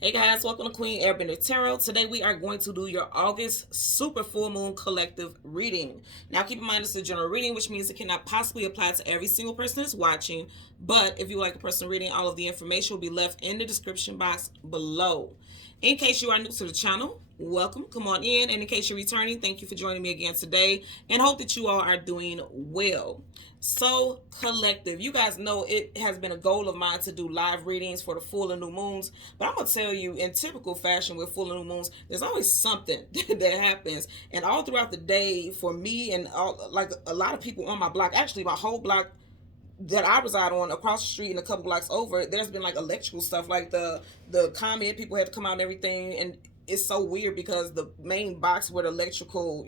Hey guys, welcome to Queen Airbender Tarot. Today we are going to do your August Super Full Moon Collective reading. Now keep in mind this is a general reading, which means it cannot possibly apply to every single person that's watching. But if you like a personal reading, all of the information will be left in the description box below. In case you are new to the channel, welcome, come on in. And in case you're returning, thank you for joining me again today and hope that you all are doing well. So collective, you guys know it has been a goal of mine to do live readings for the full and new moons, but I'm gonna tell you, in typical fashion with full and new moons, there's always something that happens. And all throughout the day for me and like a lot of people on my block, actually my whole block that I reside on across the street and a couple blocks over, there's been like electrical stuff, like the comment people had to come out and everything. And it's so weird because the main box where the electrical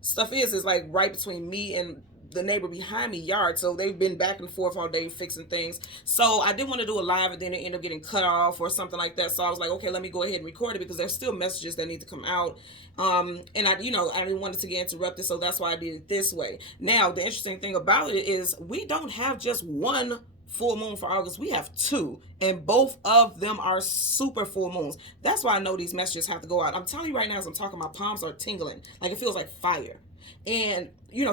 stuff is like right between me and the neighbor behind me yard, so they've been back and forth all day fixing things. So I didn't want to do a live and then it ended up getting cut off or something like that, so I was like, okay, let me go ahead and record it because there's still messages that need to come out. And I didn't want it to get interrupted, so that's why I did it this way. Now the interesting thing about it is we don't have just one full moon for August, we have two, and both of them are super full moons. That's why I know these messages have to go out. I'm telling you right now, as I'm talking, my palms are tingling, like it feels like fire. And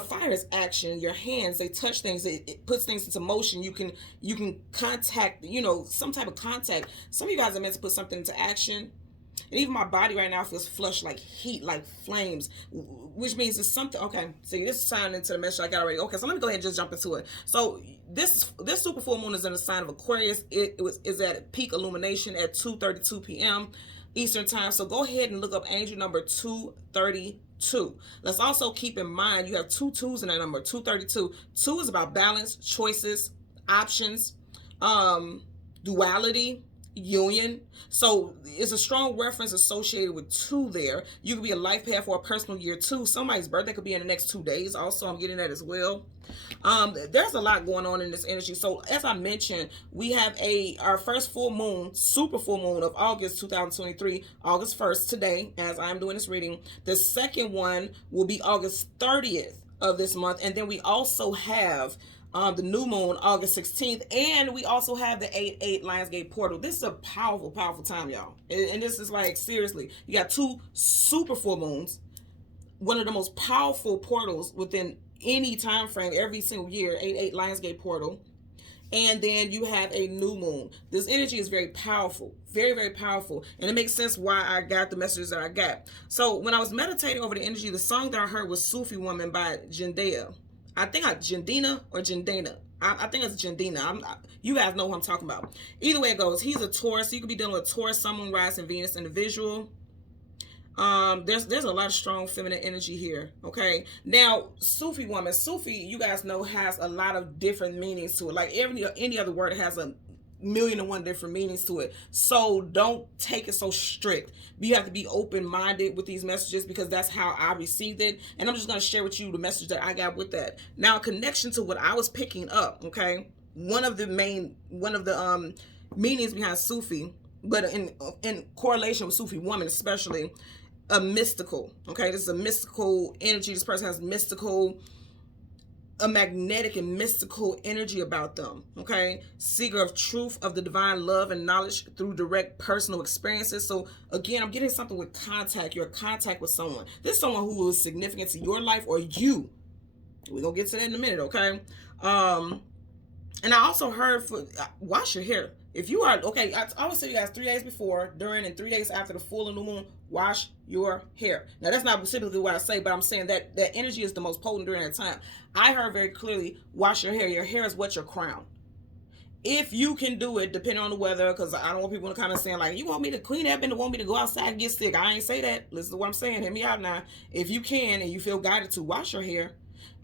fire is action. Your hands, they touch things, it puts things into motion. You can contact, some type of contact. Some of you guys are meant to put something into action. And even my body right now feels flushed, like heat, like flames, which means it's something. Okay, see, this is tying into the message I got already. Okay, so let me go ahead and just jump into it. So this super full moon is in the sign of Aquarius. Is at peak illumination at 2:32 p.m. Eastern time. So go ahead and look up angel number 232. Let's also keep in mind you have two twos in that number, 232. 2 is about balance, choices, options, duality, union. So it's a strong reference associated with 2 there. You could be a life path or a personal year 2. Somebody's birthday could be in the next 2 days. Also, I'm getting that as well. There's a lot going on in this energy. So as I mentioned, we have our first full moon, super full moon of August 2023, August 1st today, as I'm doing this reading. The second one will be August 30th of this month. And then we also have the new moon, August 16th, and we also have the 8/8 Lionsgate portal. This is a powerful, powerful time, y'all. And this is like, seriously, you got 2 super full moons, one of the most powerful portals within any time frame every single year, 8/8 Lionsgate portal. And then you have a new moon. This energy is very powerful, very, very powerful. And it makes sense why I got the messages that I got. So when I was meditating over the energy, the song that I heard was Sufi Woman by Jendea. I think Jendina or Jendana. I think it's Jendina. You guys know who I'm talking about. Either way it goes, he's a Taurus. So you could be dealing with Taurus, Sun, Moon, Rising, Venus individual. There's a lot of strong feminine energy here. Okay, now Sufi woman, Sufi, you guys know, has a lot of different meanings to it. Like any other word has a million and one different meanings to it. So don't take it so strict. You have to be open-minded with these messages because that's how I received it. And I'm just going to share with you the message that I got with that. Now, connection to what I was picking up, okay? One of the meanings behind Sufi, but in correlation with Sufi woman especially, a mystical, okay? This is a mystical energy. This person has a magnetic and mystical energy about them, okay? Seeker of truth, of the divine love and knowledge through direct personal experiences. So again, I'm getting something with contact. You're in contact with someone. This is someone who is significant to your life or you. We're gonna get to that in a minute, okay? And I also heard wash your hair. If you are, okay, I always tell you guys 3 days before, during, and 3 days after the full and new moon, wash your hair. Now, that's not specifically what I say, but I'm saying that energy is the most potent during that time. I heard very clearly, wash your hair. Your hair is what your crown. If you can do it, depending on the weather, because I don't want people to kind of saying like, you want me to clean up and want me to go outside and get sick. I ain't say that. Listen to what I'm saying. Hear me out now. If you can and you feel guided to, wash your hair.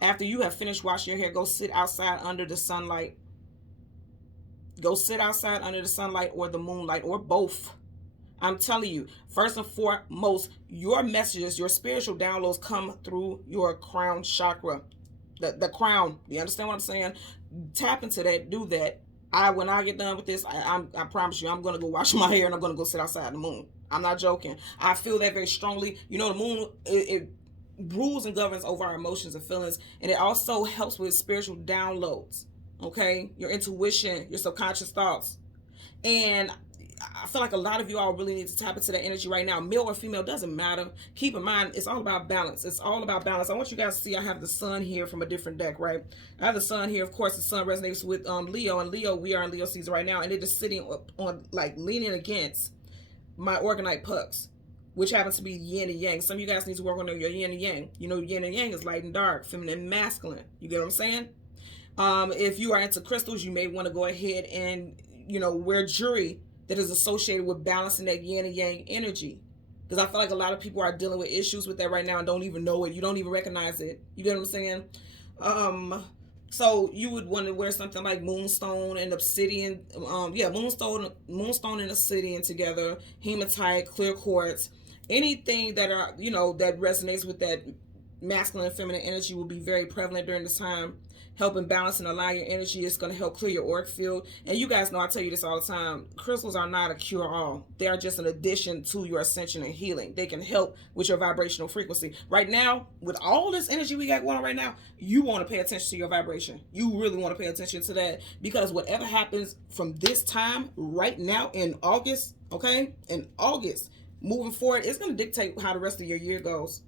After you have finished washing your hair, go sit outside under the sunlight. Go sit outside under the sunlight or the moonlight or both. I'm telling you, first and foremost, your messages, your spiritual downloads come through your crown chakra. The crown. You understand what I'm saying? Tap into that. Do that. When I get done with this, I promise you, I'm going to go wash my hair and I'm going to go sit outside the moon. I'm not joking. I feel that very strongly. You know, the moon, it rules and governs over our emotions and feelings. And it also helps with spiritual downloads. Okay, your intuition, your subconscious thoughts. And I feel like a lot of you all really need to tap into that energy right now. Male or female, doesn't matter. Keep in mind, it's all about balance. It's all about balance. I want you guys to see I have the sun here from a different deck, right? I have the sun here. Of course, the sun resonates with Leo. And Leo, we are in Leo season right now. And it is sitting on, like, leaning against my Organite pucks, which happens to be yin and yang. Some of you guys need to work on your yin and yang. You know, yin and yang is light and dark, feminine and masculine. You get what I'm saying? If you are into crystals, you may want to go ahead and, you know, wear jewelry that is associated with balancing that yin and yang energy. Because I feel like a lot of people are dealing with issues with that right now and don't even know it. You don't even recognize it. You get what I'm saying? So you would want to wear something like moonstone and obsidian. Moonstone and obsidian together. Hematite, clear quartz. Anything that are, you know, that resonates with that masculine and feminine energy will be very prevalent during this time. Helping balance and align your energy. It's going to help clear your auric field. And you guys know, I tell you this all the time, crystals are not a cure-all. They are just an addition to your ascension and healing. They can help with your vibrational frequency. Right now, with all this energy we got going on right now, you want to pay attention to your vibration. You really want to pay attention to that, because whatever happens from this time right now in August, okay, in August, moving forward, it's going to dictate how the rest of your year goes.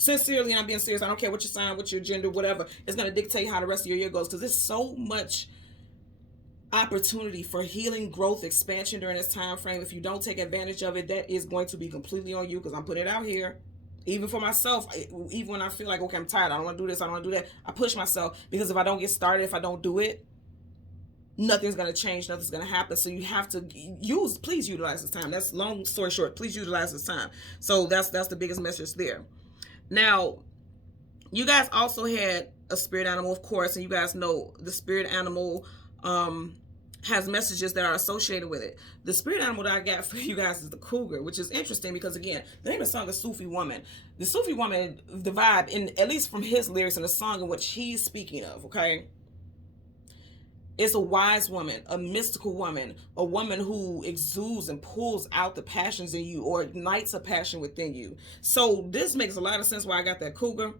Sincerely, and I'm being serious. I don't care what your sign, what your gender, whatever. It's going to dictate how the rest of your year goes, because there's so much opportunity for healing, growth, expansion during this time frame. If you don't take advantage of it, that is going to be completely on you, because I'm putting it out here. Even for myself, even when I feel like, okay, I'm tired, I don't want to do this, I don't want to do that, I push myself, because if I don't get started, if I don't do it, nothing's going to change, nothing's going to happen. So you have to please utilize this time. That's long story short. Please utilize this time. So that's the biggest message there. Now, you guys also had a spirit animal, of course, and you guys know the spirit animal has messages that are associated with it. The spirit animal that I got for you guys is the cougar, which is interesting because, again, the name of the song is Sufi Woman. The Sufi Woman, the vibe, at least from his lyrics in the song in which he's speaking of, okay? It's a wise woman, a mystical woman, a woman who exudes and pulls out the passions in you or ignites a passion within you. So this makes a lot of sense why I got that cougar.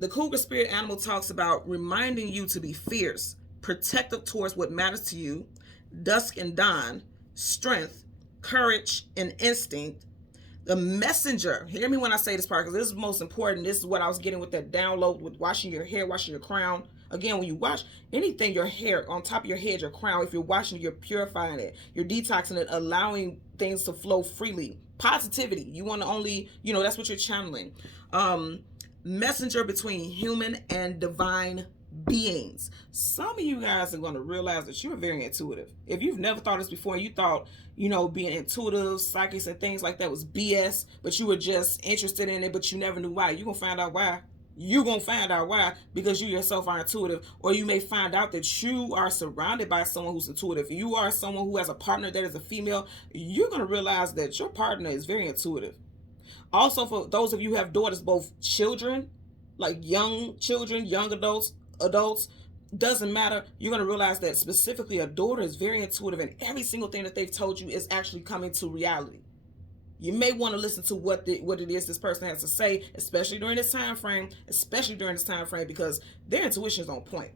The cougar spirit animal talks about reminding you to be fierce, protective towards what matters to you, dusk and dawn, strength, courage, and instinct. The messenger, hear me when I say this part, because this is most important. This is what I was getting with that download with washing your hair, washing your crown. Again, when you wash anything, your hair, on top of your head, your crown, if you're washing it, you're purifying it. You're detoxing it, allowing things to flow freely. Positivity. You want to only, that's what you're channeling. Messenger between human and divine beings. Some of you guys are going to realize that you're very intuitive. If you've never thought this before, you thought, being intuitive, psychics, and things like that was BS, but you were just interested in it, but you never knew why. You're going to find out why. You're going to find out why, because you yourself are intuitive, or you may find out that you are surrounded by someone who's intuitive. If you are someone who has a partner that is a female, you're going to realize that your partner is very intuitive. Also, for those of you who have daughters, both children, like young children, young adults, doesn't matter. You're going to realize that specifically a daughter is very intuitive, and every single thing that they've told you is actually coming to reality. You may want to listen to what it is this person has to say, especially during this time frame, because their intuition is on point.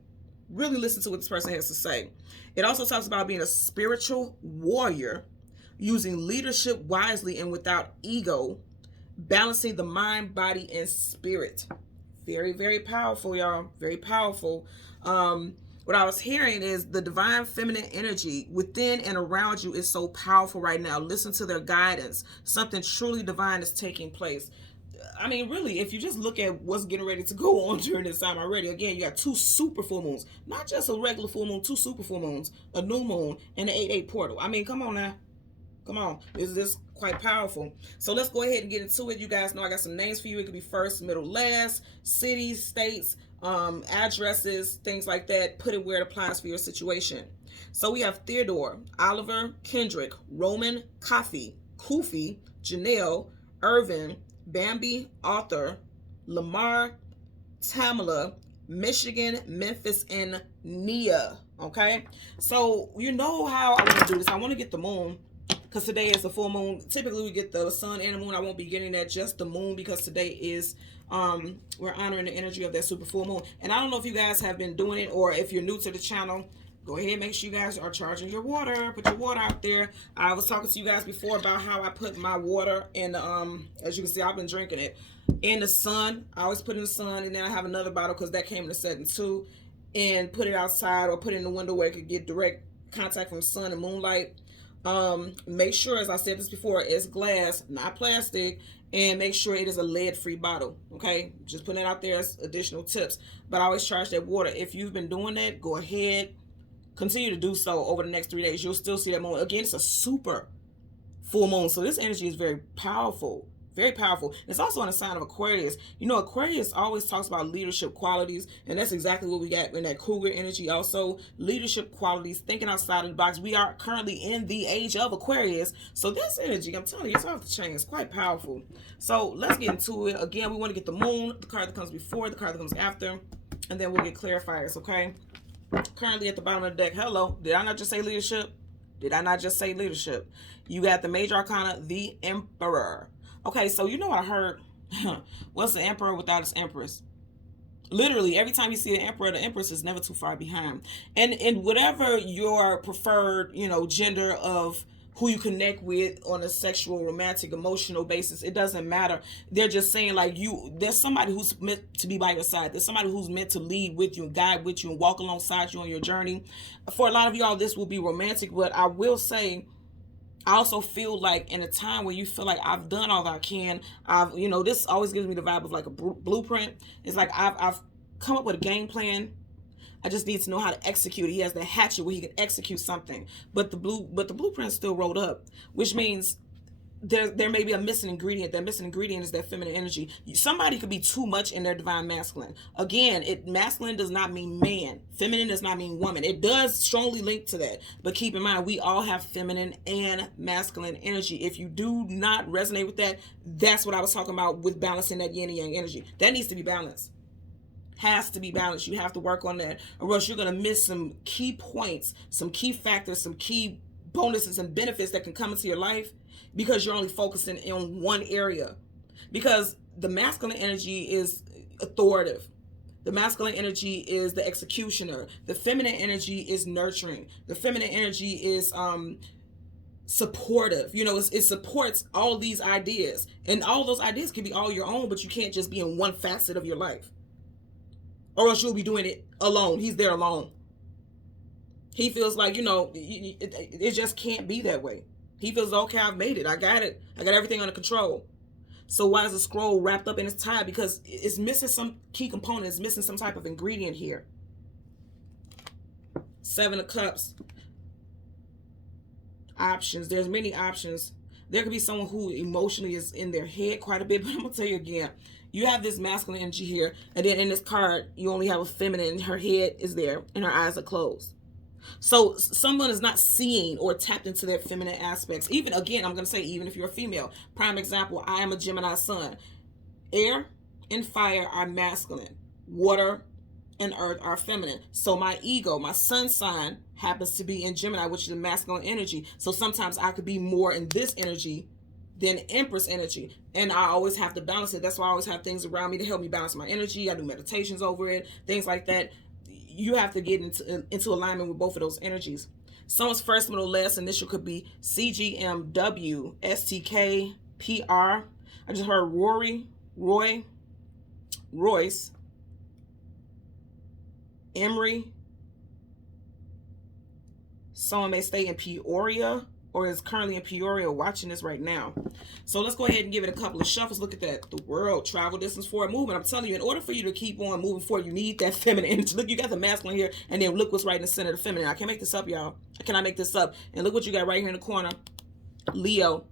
Really listen to what this person has to say. It also talks about being a spiritual warrior, using leadership wisely and without ego, balancing the mind, body, and spirit. Very, very powerful, y'all. Very powerful. What I was hearing is the divine feminine energy within and around you is so powerful right now. Listen to their guidance. Something truly divine is taking place. I mean, really, if you just look at what's getting ready to go on during this time already, again, you got 2 super full moons. Not just a regular full moon, 2 super full moons, a new moon, and an 8/8 portal. I mean, come on now. Come on. This is quite powerful. So let's go ahead and get into it. You guys know I got some names for you. It could be first, middle, last, cities, states, addresses, things like that. Put it where it applies for your situation. So we have Theodore, Oliver, Kendrick, Roman, Kofi, Janelle, Irvin, Bambi, Arthur, Lamar, Tamala, Michigan, Memphis, and Nia. Okay, so you know how I want to do this. I want to get the moon, because today is the full moon. Typically we get the sun and the moon. I won't be getting that, just the moon, because today is we're honoring the energy of that super full moon. And I don't know if you guys have been doing it, or if you're new to the channel, go ahead and make sure you guys are charging your water. Put your water out there. I was talking to you guys before about how I put my water in as you can see, I've been drinking it in the sun. I always put it in the sun, and then I have another bottle because that came in a setting too, and put it outside or put it in the window where it could get direct contact from the sun and moonlight. Make sure, as I said this before, it's glass, not plastic, and make sure it is a lead-free bottle. Okay, just putting it out there as additional tips. But I always charge that water. If you've been doing that, go ahead, continue to do so over the next 3 days. You'll still see that moment. Again, it's a super full moon, so this energy is very powerful. Very powerful. It's also on a sign of Aquarius. You know, Aquarius always talks about leadership qualities, and that's exactly what we got in that Cougar energy also. Leadership qualities, thinking outside of the box. We are currently in the age of Aquarius, so this energy, I'm telling you, it's off the chain. It's quite powerful. So let's get into it. Again, we want to get the moon, the card that comes before, the card that comes after, and then we'll get clarifiers, okay? Currently at the bottom of the deck. Hello. Did I not just say leadership? Did I not just say leadership? You got the major arcana, the Emperor. Okay, so you know what I heard? What's the emperor without his empress? Literally, every time you see an emperor, the empress is never too far behind. And whatever your preferred, you know, gender of who you connect with on a sexual, romantic, emotional basis, it doesn't matter. They're just saying, like, there's somebody who's meant to be by your side. There's somebody who's meant to lead with you and guide with you and walk alongside you on your journey. For a lot of y'all, this will be romantic, but I will say, I also feel like in a time where you feel like I've done all that I can, you know, this always gives me the vibe of like a blueprint. It's like I've come up with a game plan. I just need to know how to execute it. He has the hatchet where he can execute something, but the blueprint still rolled up, which means there may be a missing ingredient. That missing ingredient is that feminine energy. Somebody could be too much in their divine masculine. Again, masculine does not mean man. Feminine does not mean woman. It does strongly link to that. But keep in mind, we all have feminine and masculine energy. If you do not resonate with that, that's what I was talking about with balancing that yin and yang energy. That needs to be balanced. Has to be balanced. You have to work on that, or else you're going to miss some key points, some key factors, some key bonuses and benefits that can come into your life because you're only focusing on one area. Because the masculine energy is authoritative. The masculine energy is the executioner. The feminine energy is nurturing. The feminine energy is supportive. You know, it supports all of these ideas. And all those ideas can be all your own, but you can't just be in one facet of your life. Or else you'll be doing it alone. He's there alone. He feels like, you know, it just can't be that way. He feels, okay, I've made it. I got it. I got everything under control. So why is the scroll wrapped up in its tie? Because it's missing some key component. It's missing some type of ingredient here. 7 of Cups. Options. There's many options. There could be someone who emotionally is in their head quite a bit. But I'm going to tell you again. You have this masculine energy here. And then in this card, you only have a feminine. Her head is there. And her eyes are closed. So someone is not seeing or tapped into their feminine aspects. Even, again, I'm going to say, even if you're a female. Prime example, I am a Gemini sun. Air and fire are masculine. Water and earth are feminine. So my ego, my sun sign, happens to be in Gemini, which is a masculine energy. So sometimes I could be more in this energy than Empress energy. And I always have to balance it. That's why I always have things around me to help me balance my energy. I do meditations over it, things like that. You have to get into alignment with both of those energies. Someone's first, middle, last initial could be CGMW, STK, PR. I just heard Rory, Roy, Royce, Emery. Someone may stay in Peoria or is currently in Peoria watching this right now. So let's go ahead and give it a couple of shuffles. Look at that. The world, travel, distance, forward movement. I'm telling you, in order for you to keep on moving forward, you need that feminine energy. Look, you got the masculine here, and then look what's right in the center of the feminine. I can't make this up, y'all. I cannot make this up. And look what you got right here in the corner. Leo.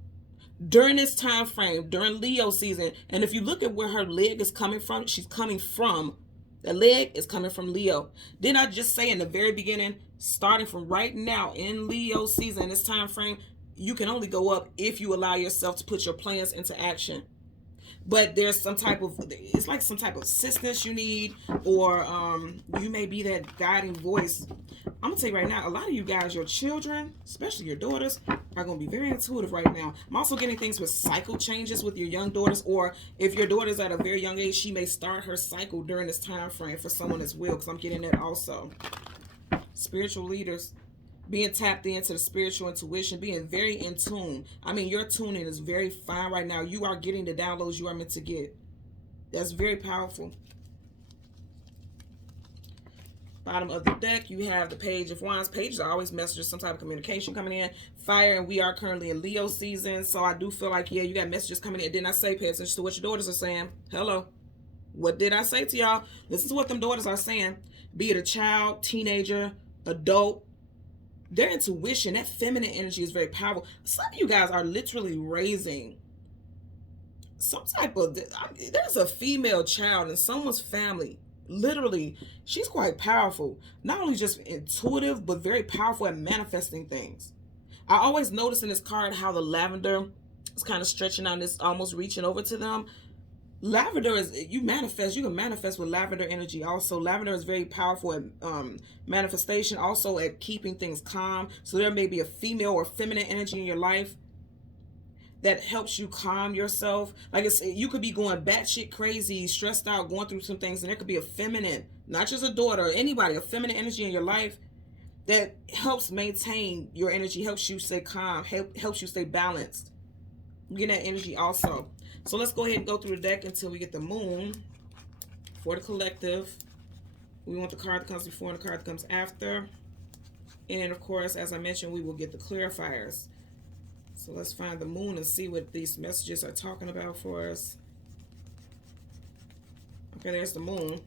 During this time frame, during Leo season, and if you look at where her leg is coming from, she's coming from, the leg is coming from Leo. Didn't I just say in the very beginning, starting from right now in Leo season, this time frame, you can only go up if you allow yourself to put your plans into action. But there's some type of, it's like some type of assistance you need, or you may be that guiding voice. I'm gonna tell you right now, a lot of you guys, your children, especially your daughters, are gonna be very intuitive right now. I'm also getting things with cycle changes with your young daughters, or if your daughter's at a very young age, she may start her cycle during this time frame for someone as well, because I'm getting that also. spiritual leaders, being tapped into the spiritual intuition, being very in tune. I mean, your tuning is very fine right now. You are getting the downloads you are meant to get. That's very powerful. Bottom of the deck, you have the Page of Wands. Pages are always messages, some type of communication coming in. Fire, and we are currently in Leo season, so I do feel like, yeah, you got messages coming in. Didn't I say pay attention to what your daughters are saying? Hello. What did I say to y'all? Listen to what them daughters are saying. Be it a child, teenager, adult. Their intuition, that feminine energy is very powerful. Some of you guys are literally raising some type of, there's a female child in someone's family. Literally, she's quite powerful. Not only just intuitive, but very powerful at manifesting things. I always notice in this card how the lavender is kind of stretching out, this almost reaching over to them. Lavender is, you can manifest with lavender energy. Also, lavender is very powerful at manifestation, also at keeping things calm. So there may be a female or feminine energy in your life that helps you calm yourself. Like I said, you could be going batshit crazy, stressed out, going through some things, and there could be a feminine, not just a daughter or anybody, a feminine energy in your life that helps maintain your energy, helps you stay calm, helps you stay balanced. You get that energy also. So let's go ahead and go through the deck until we get the moon for the collective. We want the card that comes before and the card that comes after. And of course, as I mentioned, we will get the clarifiers. So let's find the moon and see what these messages are talking about for us. Okay, there's the moon.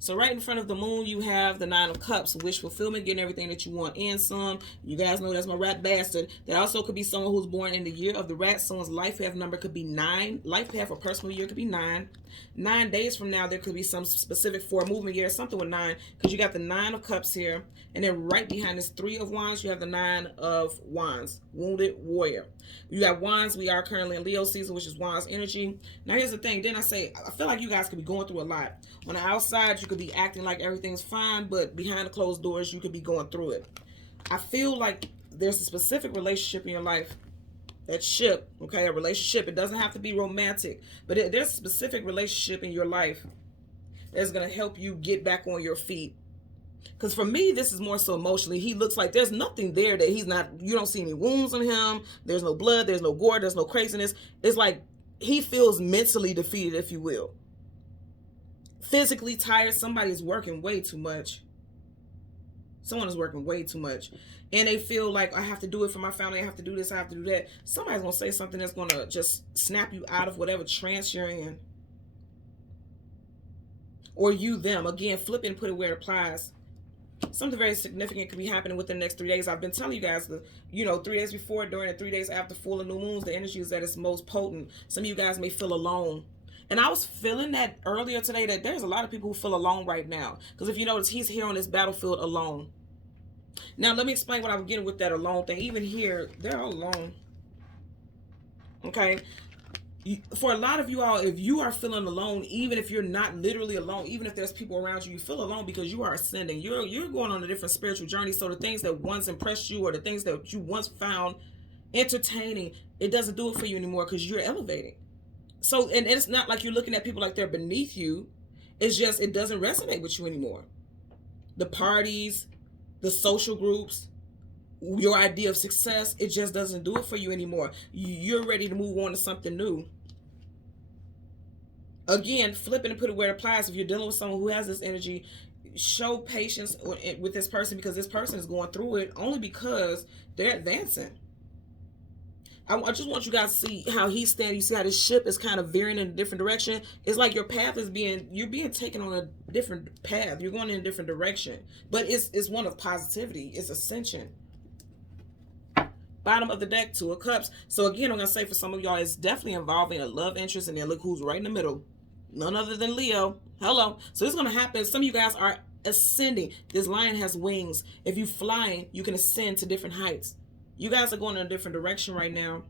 So right in front of the moon, you have the Nine of Cups, wish fulfillment, getting everything that you want and some. You guys know that's my rat bastard. That also could be someone who's born in the year of the rat. Someone's life path number could be 9. Life path or personal year could be 9. 9 days from now, there could be some specific for a movement year, something with 9, because you got the 9 of Cups here. And then right behind this 3 of Wands, you have the 9 of Wands, wounded warrior. You got Wands. We are currently in Leo season, which is Wands energy. Now here's the thing. Then I say, I feel like you guys could be going through a lot. On the outside, you could be acting like everything's fine, but behind the closed doors, you could be going through it. I feel like there's a specific relationship in your life. That ship, okay, a relationship. It doesn't have to be romantic, but there's a specific relationship in your life that's going to help you get back on your feet. Because for me, this is more so emotionally. He looks like there's nothing there that he's not, you don't see any wounds on him. There's no blood, there's no gore, there's no craziness. It's like he feels mentally defeated, if you will. Physically tired. Somebody's working way too much. Someone is working way too much. And they feel like, I have to do it for my family. I have to do this. I have to do that. Somebody's going to say something that's going to just snap you out of whatever trance you're in. Or you, them. Again, flip it and put it where it applies. Something very significant could be happening within the next 3 days. I've been telling you guys, 3 days before, during, and 3 days after full and new moons, the energy is at its most potent. Some of you guys may feel alone. And I was feeling that earlier today, that there's a lot of people who feel alone right now. Because if you notice, he's here on this battlefield alone. Now, let me explain what I'm getting with that alone thing. Even here, they're all alone. Okay? For a lot of you all, if you are feeling alone, even if you're not literally alone, even if there's people around you, you feel alone because you are ascending. You're going on a different spiritual journey. So the things that once impressed you or the things that you once found entertaining, it doesn't do it for you anymore because you're elevating. So, and it's not like you're looking at people like they're beneath you. It's just, it doesn't resonate with you anymore. The parties, the social groups, your idea of success, it just doesn't do it for you anymore. You're ready to move on to something new. Again, flip it and put it where it applies. If you're dealing with someone who has this energy, show patience with this person, because this person is going through it only because they're advancing. I just want you guys to see how he's standing. You see how this ship is kind of veering in a different direction. It's like your path is you're being taken on a different path. You're going in a different direction. But it's one of positivity. It's ascension. Bottom of the deck, 2 of Cups. So again, I'm going to say for some of y'all, it's definitely involving a love interest. And then look who's right in the middle. None other than Leo. Hello. So it's going to happen. Some of you guys are ascending. This lion has wings. If you're flying, you can ascend to different heights. You guys are going in a different direction right now.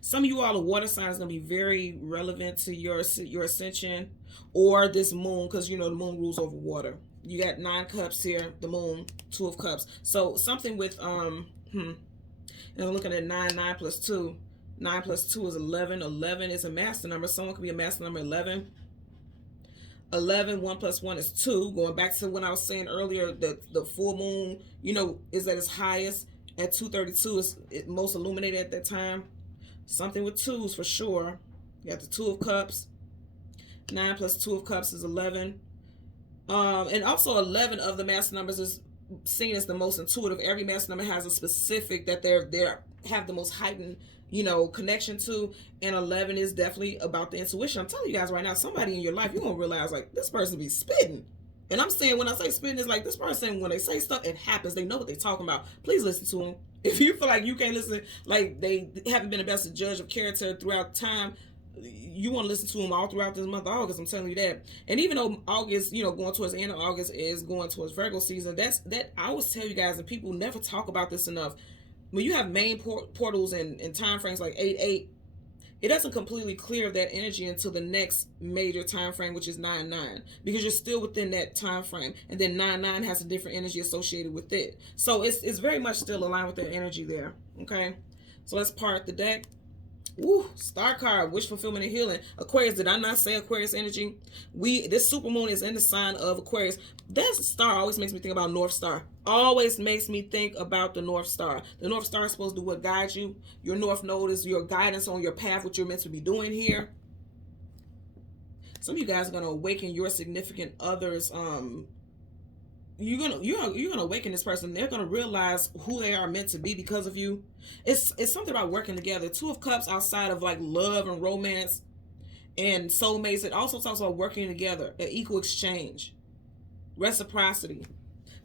Some of you all, the water sign is going to be very relevant to your ascension or this moon, because, the moon rules over water. You got 9 cups here, the moon, 2 of Cups. So something with, and I'm looking at 9 plus 2. 9 plus 2 is 11. 11 is a master number. Someone could be a master number 11. 11, 1 plus 1 is 2. Going back to when I was saying earlier, the full moon, is at its highest at 2:32. Is it most illuminated at that time. Something with twos for sure. You got the 2 of cups. 9 plus 2 of cups is 11. And also 11 of the master numbers is seen as the most intuitive. Every master number has a specific that they have the most heightened connection to, and 11 is definitely about the intuition. I'm telling you guys right now, somebody in your life, you're gonna realize like this person be spitting. And I'm saying, when I say spitting, it's like this person, when they say stuff, it happens. They know what they're talking about. Please listen to them. If you feel like you can't listen, like they haven't been the best judge of character throughout time, you want to listen to them all throughout this month of August. I'm telling you that. And even though August, going towards the end of August is going towards Virgo season, that I always tell you guys, and people never talk about this enough. When you have main portals and time frames like 8/8, it doesn't completely clear that energy until the next major time frame, which is 9/9, because you're still within that time frame, and then 9/9 has a different energy associated with it. So it's very much still aligned with that energy there. Okay, so let's part the deck. Woo, star card, wish fulfillment and healing. Aquarius, did I not say Aquarius energy? This super moon is in the sign of Aquarius. That star always makes me think about North Star. Always makes me think about the North Star. The North Star is supposed to what guides you. Your North Node is your guidance on your path, what you're meant to be doing here. Some of you guys are gonna awaken your significant others. You're gonna awaken this person. They're gonna realize who they are meant to be because of you. It's something about working together. 2 of Cups, outside of like love and romance and soulmates, it also talks about working together, an equal exchange, reciprocity.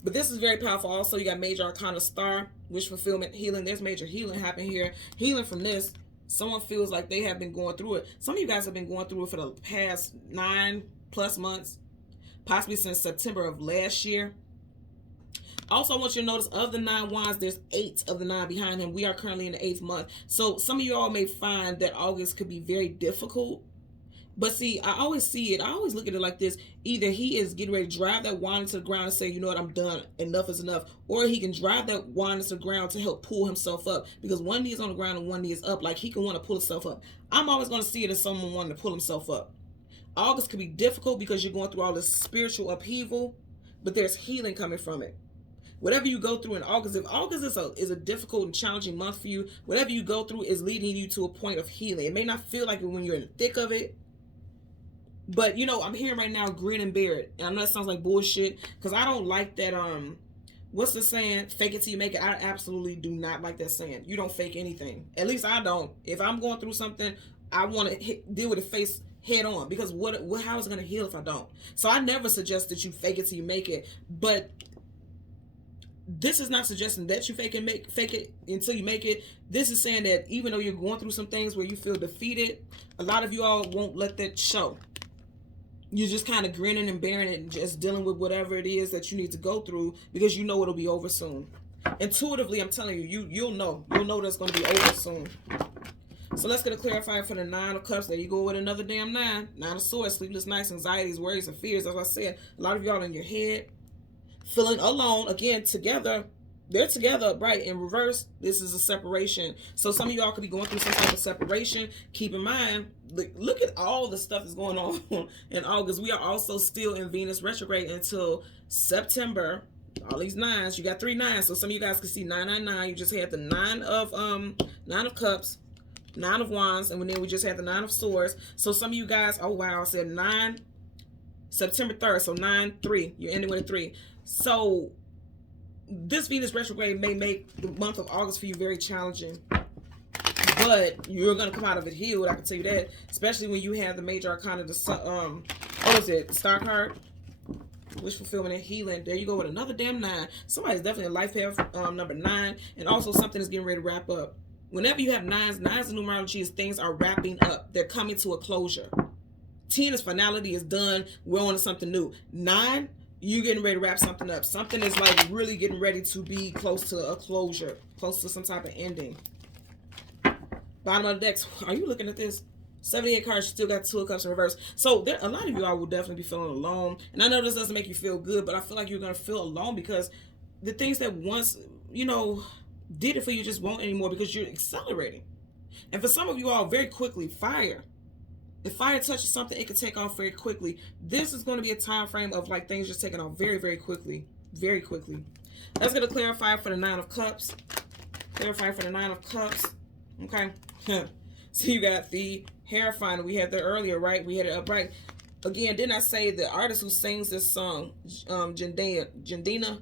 But this is very powerful. Also, you got major arcana star, wish fulfillment, healing. There's major healing happening here. Healing from this. Someone feels like they have been going through it. Some of you guys have been going through it for the past 9+ months, possibly since September of last year. Also, I want you to notice, of the 9 wands, there's 8 of the 9 behind him. We are currently in the 8th month. So some of you all may find that August could be very difficult. But see, I always see it. I always look at it like this. Either he is getting ready to drive that wand into the ground and say, you know what, I'm done. Enough is enough. Or he can drive that wand into the ground to help pull himself up. Because one knee is on the ground and one knee is up. Like, he can want to pull himself up. I'm always going to see it as someone wanting to pull himself up. August could be difficult because you're going through all this spiritual upheaval. But there's healing coming from it. Whatever you go through in August, if August is a difficult and challenging month for you, whatever you go through is leading you to a point of healing. It may not feel like it when you're in the thick of it, but I'm hearing right now, grin and bear it. And I know that sounds like bullshit, because I don't like that, what's the saying? Fake it till you make it. I absolutely do not like that saying. You don't fake anything. At least I don't. If I'm going through something, I want to deal with it face head on, because how is it going to heal if I don't? So I never suggest that you fake it till you make it, but this is not suggesting that you fake it until you make it. This is saying that even though you're going through some things where you feel defeated, a lot of you all won't let that show. You're just kind of grinning and bearing it and just dealing with whatever it is that you need to go through, because you know it'll be over soon. Intuitively, I'm telling you, you'll know that's going to be over soon. So let's get a clarifier for the 9 of Cups. There you go with another damn 9. 9 of Swords, sleepless nights, anxieties, worries, and fears. As I said, a lot of y'all in your head, feeling alone. Again, together, they're together, right? In reverse, this is a separation. So some of y'all could be going through some type of separation. Keep in mind, look at all the stuff that's going on in August. We are also still in Venus retrograde until September. All these 9s, you got 3 9s. So some of you guys can see 999. You just had the 9 of Cups, 9 of Wands, and then we just had the 9 of Swords. So some of you guys, oh wow, I said 9 September 3rd. So 9-3. You're ending with a 3. So this Venus retrograde may make the month of August for you very challenging, but you're going to come out of it healed. I can tell you that, especially when you have the major arcana, the star card, wish fulfillment and healing. There you go with another damn 9. Somebody's definitely a life path number 9, and also something is getting ready to wrap up. Whenever you have 9s in numerology is things are wrapping up. They're coming to a closure. 10 is finality, is done. We're on to something new. 9, you getting ready to wrap something up. Something is like really getting ready to be close to a closure, close to some type of ending. Bottom of the decks, are you looking at this? 78 cards, still got 2 of Cups in reverse. So a lot of you all will definitely be feeling alone. And I know this doesn't make you feel good, but I feel like you're going to feel alone because the things that once, did it for you just won't anymore, because you're accelerating. And for some of you all, very quickly, fire. If fire touches something, it can take off very quickly. This is going to be a time frame of like things just taking off very, very quickly. Very quickly. Let's get a clarifier for the Nine of Cups. Clarifier for the Nine of Cups. Okay. So you got the Hierophant. We had that earlier, right? We had it up right. Again, didn't I say the artist who sings this song, Jandina?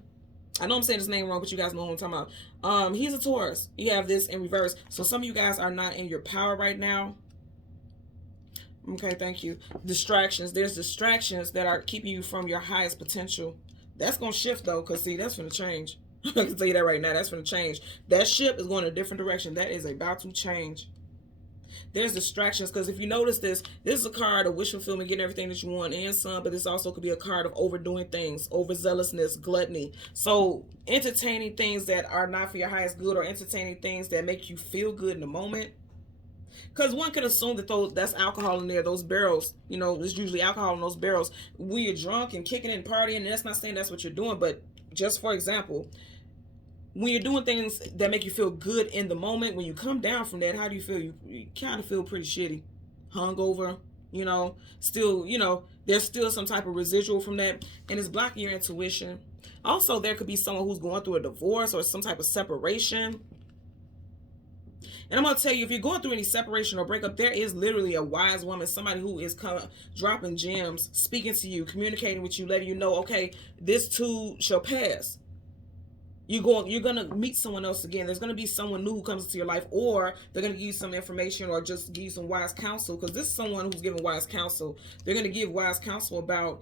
I know I'm saying his name wrong, but you guys know what I'm talking about. He's a Taurus. You have this in reverse. So some of you guys are not in your power right now. Okay, thank you. Distractions. There's distractions that are keeping you from your highest potential. That's going to shift, though, because, see, that's going to change. I can tell you that right now. That's going to change. That ship is going a different direction. That is about to change. There's distractions, because if you notice this is a card of wish fulfillment, getting everything that you want and some, but this also could be a card of overdoing things, overzealousness, gluttony. So entertaining things that are not for your highest good, or entertaining things that make you feel good in the moment. Because one can assume that that's alcohol in there, those barrels, you know, there's usually alcohol in those barrels. When you're drunk and kicking and partying, and that's not saying that's what you're doing, but just for example, when you're doing things that make you feel good in the moment, when you come down from that, how do you feel? You kind of feel pretty shitty, hungover, you know, still, you know, there's still some type of residual from that, and it's blocking your intuition. Also, there could be someone who's going through a divorce or some type of separation. And I'm going to tell you, if you're going through any separation or breakup, there is literally a wise woman, somebody who is dropping gems, speaking to you, communicating with you, letting you know, okay, this too shall pass. You're going to meet someone else again. There's going to be someone new who comes into your life, or they're going to give you some information or just give you some wise counsel, because this is someone who's giving wise counsel. They're going to give wise counsel about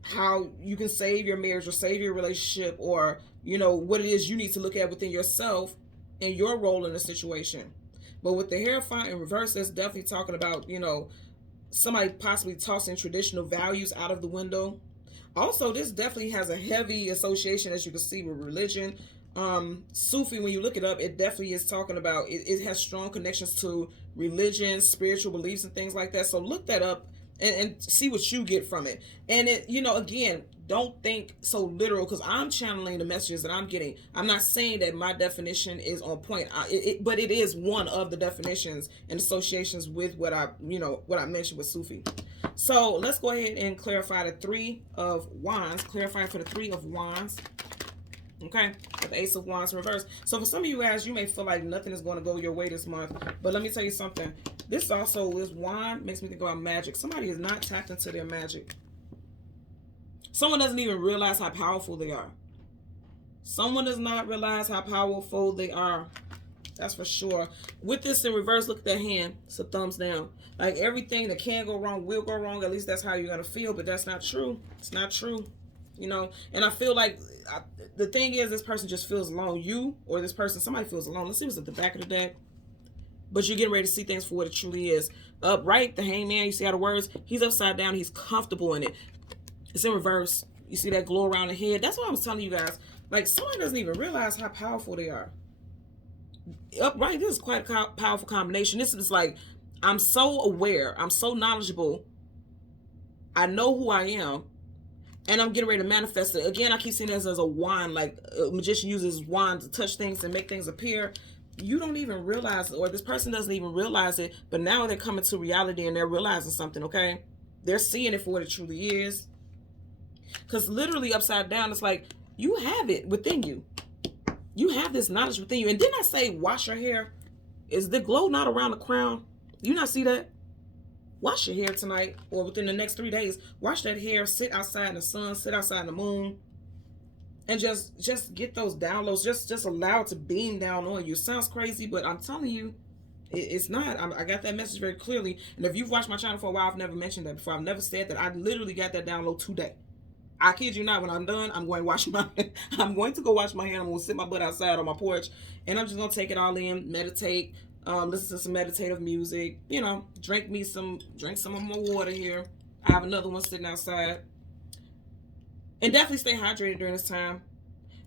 how you can save your marriage or save your relationship, or, you know, what it is you need to look at within yourself and your role in the situation. But with the Hierophant in reverse, that's definitely talking about, you know, somebody possibly tossing traditional values out of the window. Also, this definitely has a heavy association, as you can see, with religion. Sufi, when you look it up, it definitely is talking about, it has strong connections to religion, spiritual beliefs, and things like that. So look that up and see what you get from it. And it, you know, again, don't think so literal, because I'm channeling the messages that I'm getting. I'm not saying that my definition is on point, but it is one of the definitions and associations with what I mentioned with Sufi. So let's go ahead and clarify the Three of Wands. Clarify for the Three of Wands. Okay, with the Ace of Wands in reverse. So for some of you guys, you may feel like nothing is going to go your way this month. But let me tell you something. This wand makes me think about magic. Somebody is not tapped into their magic. Someone doesn't even realize how powerful they are. Someone does not realize how powerful they are. That's for sure. With this in reverse, look at that hand. It's a thumbs down. Like everything that can go wrong will go wrong. At least that's how you're going to feel. But that's not true. It's not true. You know, and I feel like the thing is, this person just feels alone. You or this person, somebody feels alone. Let's see what's at the back of the deck. But you're getting ready to see things for what it truly is. Upright, the Hangman, you see how the words? He's upside down. He's comfortable in it. It's in reverse. You see that glow around the head? That's what I was telling you guys. Like, someone doesn't even realize how powerful they are. Upright, this is quite a powerful combination. This is like, I'm so aware. I'm so knowledgeable. I know who I am. And I'm getting ready to manifest it. Again, I keep seeing this as a wand. Like a magician uses wand to touch things and make things appear. You don't even realize it, or this person doesn't even realize it. But now they're coming to reality and they're realizing something, okay? They're seeing it for what it truly is. Because literally upside down, it's like you have it within you. You have this knowledge within you. And didn't I say wash your hair? Is the glow not around the crown? You not see that? Wash your hair tonight, or within the next 3 days. Wash that hair, sit outside in the sun, sit outside in the moon, and just get those downloads. Just allow it to beam down on you. Sounds crazy, but I'm telling you, it's not. I got that message very clearly. And if you've watched my channel for a while, I've never mentioned that before. I've never said that. I literally got that download today. I kid you not. When I'm done, I'm going to wash my. I'm going to go wash my hair. I'm going to sit my butt outside on my porch, and I'm just going to take it all in, meditate. Listen to some meditative music, you know, drink some of my water here. I have another one sitting outside. And definitely stay hydrated during this time.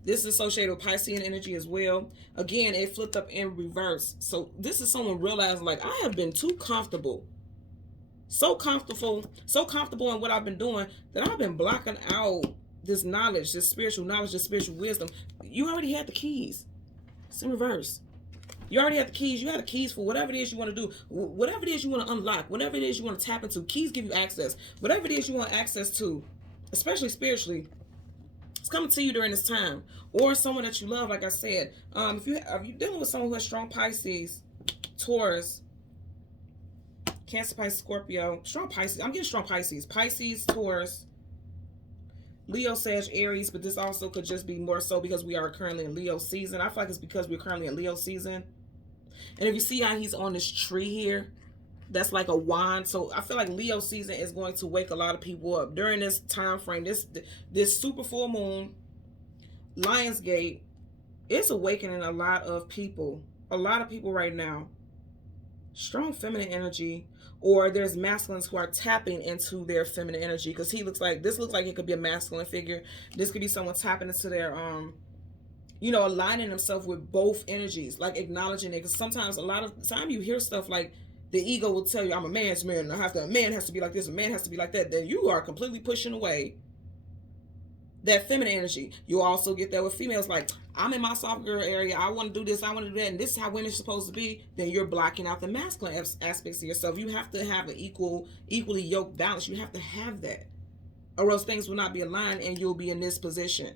This is associated with Piscean energy as well. Again, it flipped up in reverse. So this is someone realizing, like, I have been too comfortable. So comfortable in what I've been doing that I've been blocking out this knowledge, this spiritual knowledge, this spiritual wisdom. You already had the keys. It's in reverse. You already have the keys. You have the keys for whatever it is you want to do, whatever it is you want to unlock, whatever it is you want to tap into. Keys give you access. Whatever it is you want access to, especially spiritually, it's coming to you during this time. Or someone that you love, like I said. If you're dealing with someone who has strong Pisces, Taurus, Cancer, Pisces, Scorpio, strong Pisces. I'm getting strong Pisces. Pisces, Taurus, Leo, Sag, Aries, but this also could just be more so because we are currently in Leo season. I feel like it's because we're currently in Leo season. And if you see how he's on this tree here, that's like a wand. So I feel like Leo season is going to wake a lot of people up during this time frame. This super full moon, Lionsgate, it's awakening a lot of people. A lot of people right now. Strong feminine energy, or there's masculines who are tapping into their feminine energy, because this looks like it could be a masculine figure. This could be someone tapping into their aligning themselves with both energies, like acknowledging it. Because sometimes, a lot of time, you hear stuff like the ego will tell you, I'm a man's man, and a man has to be like this, a man has to be like that. Then you are completely pushing away that feminine energy. You also get that with females, like, I'm in my soft girl area, I want to do this, I want to do that, and this is how women are supposed to be. Then you're blocking out the masculine aspects of yourself. You have to have an equally yoked balance. You have to have that, or else things will not be aligned, and you'll be in this position,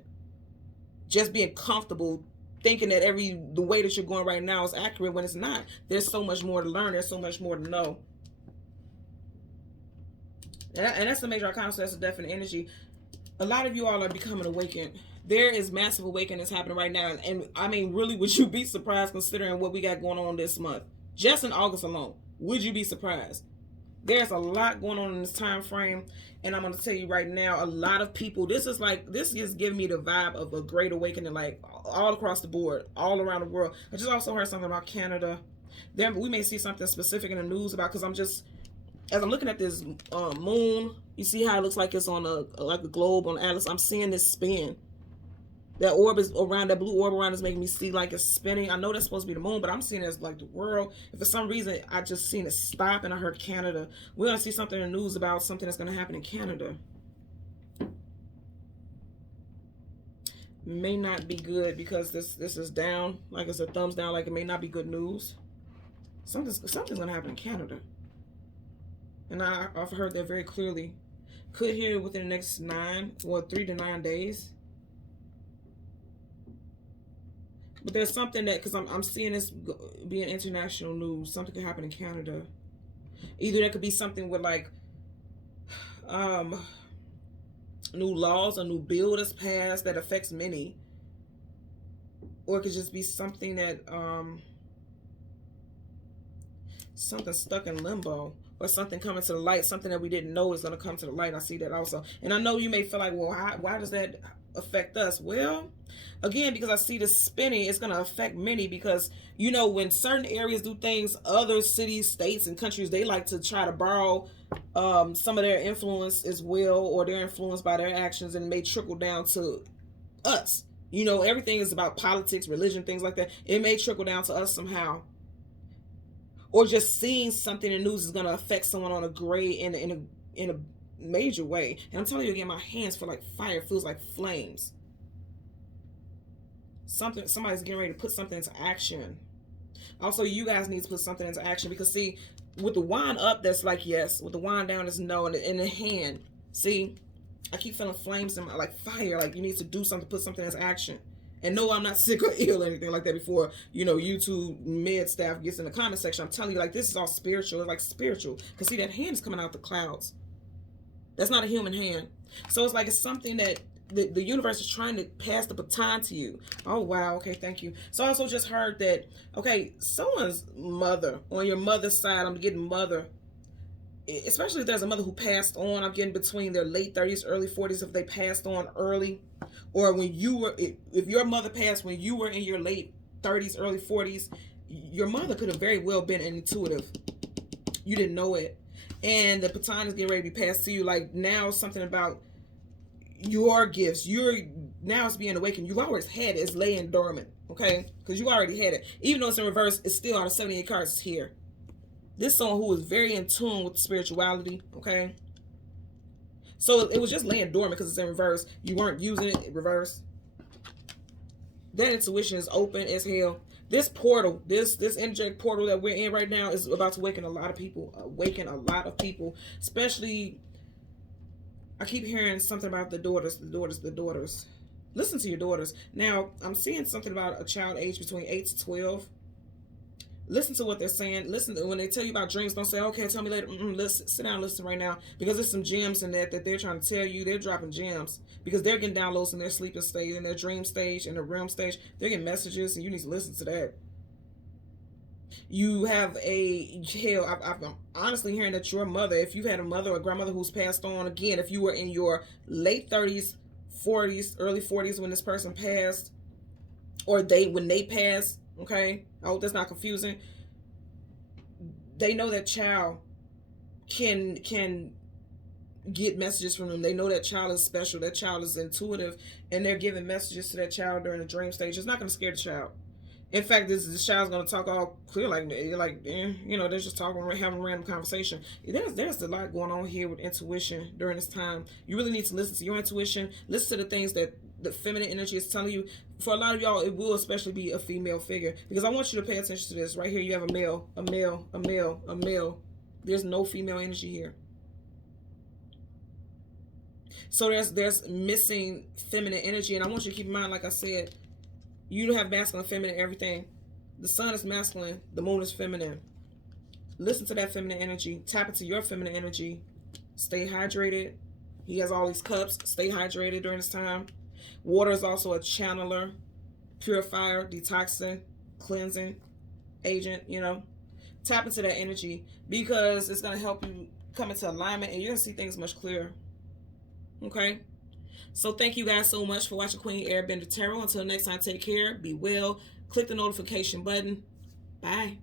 just being comfortable, thinking that the way that you're going right now is accurate, when it's not. There's so much more to learn. There's so much more to know. And that's the major arcana, so that's a definite energy. A lot of you all are becoming awakened. There is massive awakening that's happening right now. And I mean, really, would you be surprised considering what we got going on this month? Just in August alone, would you be surprised? There's a lot going on in this time frame. And I'm going to tell you right now, a lot of people, this is giving me the vibe of a great awakening, like all across the board, all around the world. I just also heard something about Canada. Then we may see something specific in the news about, because as I'm looking at this moon, you see how it looks like it's on like a globe on Atlas. I'm seeing this spin. That orb is around, that blue orb around is making me see like it's spinning. I know that's supposed to be the moon, but I'm seeing it as like the world. If for some reason I just seen it stop and I heard Canada, we're going to see something in the news about something that's going to happen in Canada. May not be good, because this is down, like it's a thumbs down, like it may not be good news. Something's going to happen in Canada. And I've heard that very clearly. Could hear it within the next 3 to 9 days. But there's something that, because I'm seeing this being international news, something could happen in Canada. Either that could be something with like new laws, a new bill that's passed that affects many. Or it could just be something that something stuck in limbo, or something coming to the light, something that we didn't know is going to come to the light. I see that also. And I know you may feel like, well, why does that affect us? Well, again, because I see this spinning, it's going to affect many, because, when certain areas do things, other cities, states, and countries, they like to try to borrow some of their influence as well, or they're influenced by their actions, and may trickle down to us. Everything is about politics, religion, things like that. It may trickle down to us somehow. Or just seeing something in the news is going to affect someone on a great, in a major way. And I'm telling you again, my hands feel like fire. It feels like flames. Somebody's getting ready to put something into action. Also, you guys need to put something into action, because see, with the wand up, that's like yes. With the wand down, is no. And in the hand, see, I keep feeling flames in like fire. Like you need to do something, put something into action. And no, I'm not sick or ill or anything like that before, YouTube med staff gets in the comment section. I'm telling you, like, this is all spiritual. It's like spiritual. Because see, that hand is coming out the clouds. That's not a human hand. So it's like it's something that the universe is trying to pass the baton to you. Oh, wow. Okay, thank you. So I also just heard that, okay, someone's mother, on your mother's side, I'm getting mother, especially if there's a mother who passed on, I'm getting between their late 30s, early 40s, if they passed on early. Or when you were, if your mother passed when you were in your late 30s, early 40s, your mother could have very well been an intuitive. You didn't know it. And the baton is getting ready to be passed to you. Like now, something about your gifts. Now it's being awakened. You've always had it. It's laying dormant. Okay? Because you already had it. Even though it's in reverse, it's still out of 78 cards. It's here. This is someone who is very in tune with spirituality. Okay? So it was just laying dormant because it's in reverse. You weren't using it in reverse. That intuition is open as hell. This portal, this energetic portal that we're in right now is about to awaken a lot of people. Especially, I keep hearing something about the daughters. Listen to your daughters. Now, I'm seeing something about a child age between 8 to 12. Listen to what they're saying. Listen to, when they tell you about dreams, don't say, okay, tell me later. Listen, sit down and listen right now, because there's some gems in that they're trying to tell you. They're dropping gems because they're getting downloads in their sleeping stage, in their dream stage, in the REM stage. They're getting messages, and you need to listen to that. You have I'm honestly hearing that your mother, if you've had a mother or grandmother who's passed on, again, if you were in your late 30s, 40s, early 40s when this person passed, or when they passed, okay, I hope that's not confusing. They know that child can get messages from them. They know that child is special. That child is intuitive, and they're giving messages to that child during the dream stage. It's not going to scare the child. In fact, this child's going to talk all clear, they're just talking, having a random conversation. There's a lot going on here with intuition during this time. You really need to listen to your intuition. Listen to the things that the feminine energy is telling you. For a lot of y'all, it will especially be a female figure, because I want you to pay attention to this. Right here, you have a male, a male, a male, a male. There's no female energy here. So there's missing feminine energy, and I want you to keep in mind, like I said, you have masculine, feminine, everything. The sun is masculine, the moon is feminine. Listen to that feminine energy. Tap into your feminine energy. Stay hydrated. He has all these cups. Stay hydrated during this time. Water is also a channeler, purifier, detoxing, cleansing agent, Tap into that energy, because it's going to help you come into alignment, and you're going to see things much clearer. Okay? So thank you guys so much for watching Queen Airbender Tarot. Until next time, take care, be well, click the notification button. Bye.